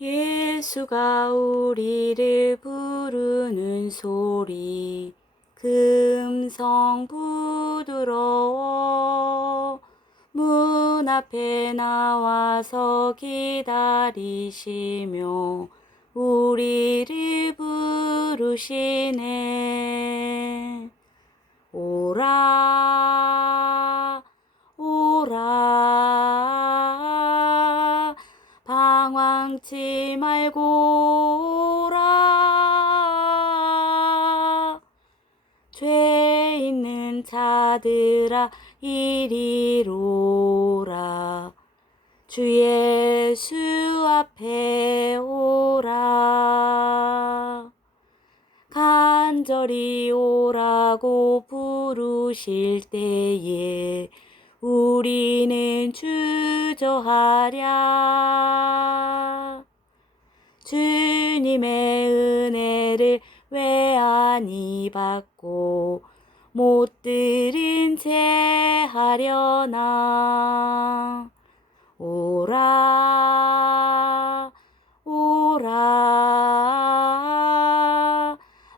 예수가 우리를 부르는 소리 금성 부드러워. 문 앞에 나와서 기다리시며 우리를 부르시네. 오라 방황치 말고 오라. 죄 있는 자들아 이리로라. 주 예수 앞에 오라. 간절히 오라고 부르실 때에 우리는 주저하랴 주님의 은혜를 왜 아니 받고 못 들은 채 하려나? 오라 오라.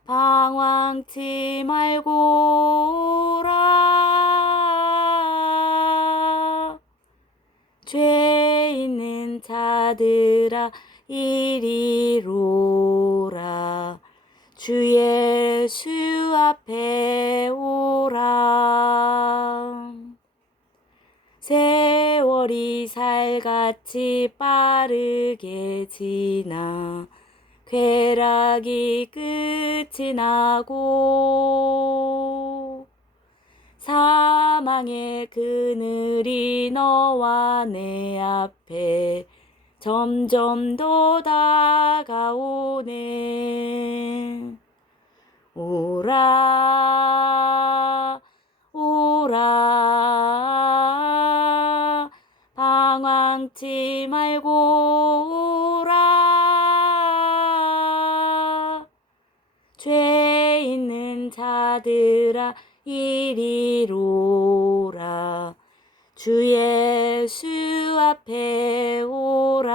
방황치 말고 오라. 죄 있는 자들아 이리로라. 주 예수 앞에 오라. 세월이 살같이 빠르게 지나 쾌락이 끝이 나고 사망의 그늘이 너와 내 앞에 점점 더 다가오네. 오라 오라. 방황치 말고 오라. 죄 있는 자들아 이리로라. 주 예수 앞에 오라.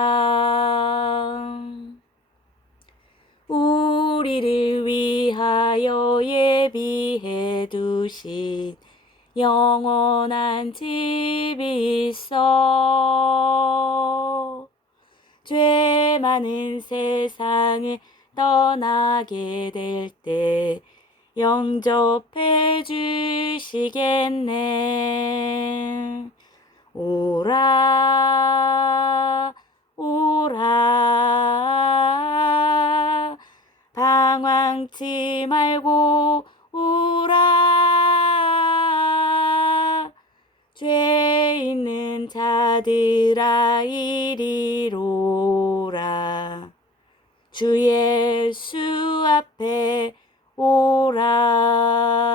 우리를 위하여 예비해 두신 영원한 집이 있어. 죄 많은 세상을 떠나게 될 때 영접해 주시겠네. 오라 방황치 말고 오라 죄 있는 자들아 이리로라. 주 예수 앞에 오라